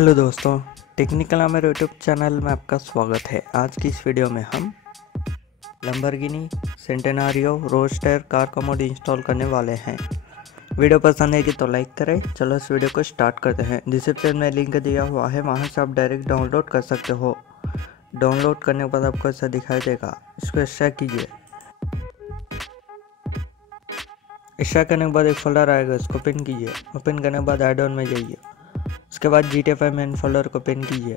Hello दोस्तों, technical Amer YouTube channel में आपका स्वागत है। आज की इस वीडियो में हम लैम्बोर्गिनी सेंटेनारियो रोडस्टर कार का मोड इंस्टॉल करने वाले हैं। वीडियो पसंद है कि तो लाइक करें। चलो इस वीडियो को स्टार्ट करते हैं। डिस्क्रिप्शन में लिंक दिया हुआ है, वहां से आप डायरेक्ट डाउनलोड कर सकते हो। डाउनलोड करने के बाद आपको ऐसा दिखाई देगा, इसको एक्सट्रैक्ट कीजिए। एक्सट्रैक्ट करने के बाद एक फोल्डर आएगा, इसको ओपन कीजिए। ओपन करने के बाद ऐड ऑन में जाइए। उसके बाद GTA5 मेन फोल्डर को ओपन कीजिए।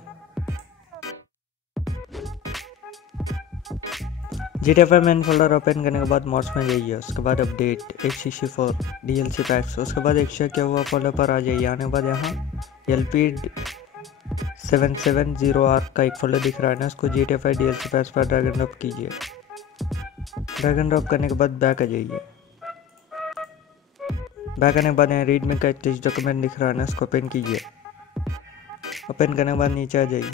GTA5 मेन फोल्डर ओपन करने के बाद मोड्स में जाइए। उसके बाद अपडेट 864 DLC पैक्स। उसके बाद एक्सट्रैक्ट किया हुआ फोल्डर पर आ जाइए। आने के बाद यहाँ LP770R का एक फोल्डर दिख रहा है ना, उसको GTA5 DLC पैक्स पर ड्रैग एंड ड्रॉप कीजिए। ड्रैग एंड ड्रॉप करने के बाद बैक आ जाइए। बैक आने के बाद यहाँ रीड में का टेक्स्ट डॉक्यूमेंट दिख रहा है ना, उसको ओपन कीजिए। ओपन करने के बाद नीचे आ जाइए।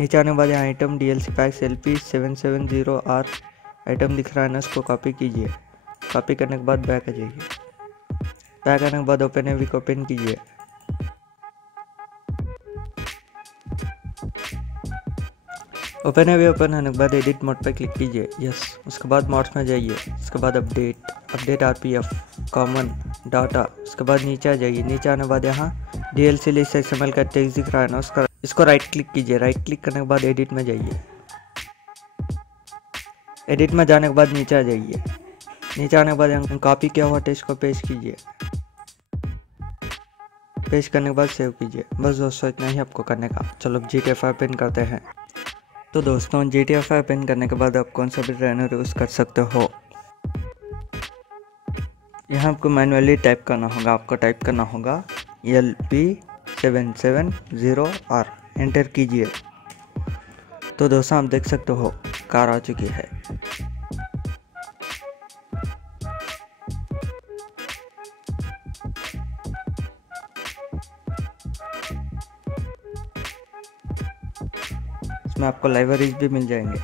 नीचे आने के बाद यहाँ item DLC PACS LP770R item दिख रहा है ना, उसको कॉपी कीजिए। कॉपी करने के बाद बैक आ जाइए। बैक आने के बाद ओपन एवी को ओपन कीजिए। ओपन एवी ओपन होने के बाद एडिट मोड पर क्लिक कीजिए। यस। उसके बाद मोड्स में जाइए। उसके बाद अपडेट RPF कॉमन डाटा। उसके बाद नीचे आ जाइए। नीचे आने के बाद यहाँ DLC लिस्ट XML का टेक्स्ट दिख रहा है ना, इसको राइट क्लिक कीजिए। राइट क्लिक करने के बाद एडिट में जाइए। एडिट में जाने के बाद नीचे आ जाइए। नीचे आने के बाद यहाँ कॉपी किया हुआ टेक्स्ट को पेस्ट कीजिए। पेस्ट करने के बाद सेव कीजिए। बस दोस्तों, इतना ही आपको करने का। चलो GTA5 ओपन करते हैं। तो दोस्तों, GTA5 ओपन करने के बाद आप कौन सा भी ट्रेनर यूज़ कर सकते हो। यहाँ आपको मैनुअली टाइप करना होगा। आपको टाइप करना होगा LP770R। एंटर कीजिए। तो दोस्तों, आप देख सकते हो कार आ चुकी है। इसमें आपको लाइब्रेरीज भी मिल जाएंगे।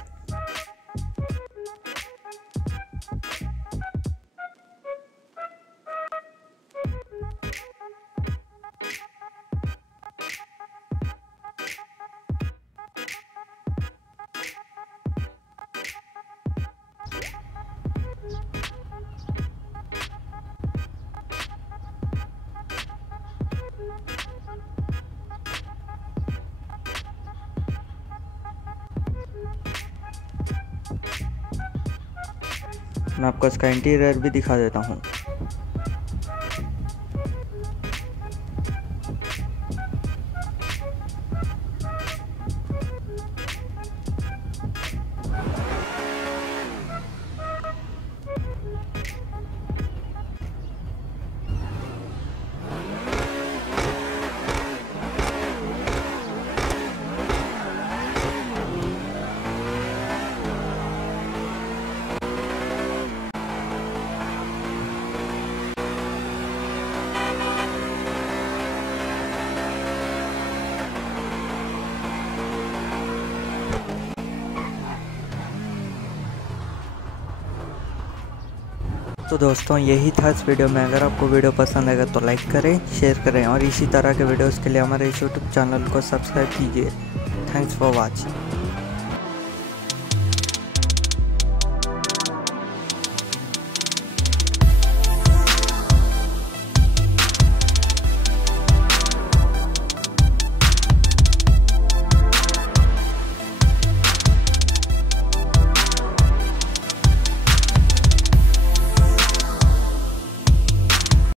मैं आपको इसका इंटीरियर भी दिखा देता हूँ। तो दोस्तों, यही था इस वीडियो में। अगर आपको वीडियो पसंद आएगा तो लाइक करें, शेयर करें और इसी तरह के वीडियोस के लिए हमारे इस यूट्यूब चैनल को सब्सक्राइब कीजिए। Thanks for watching.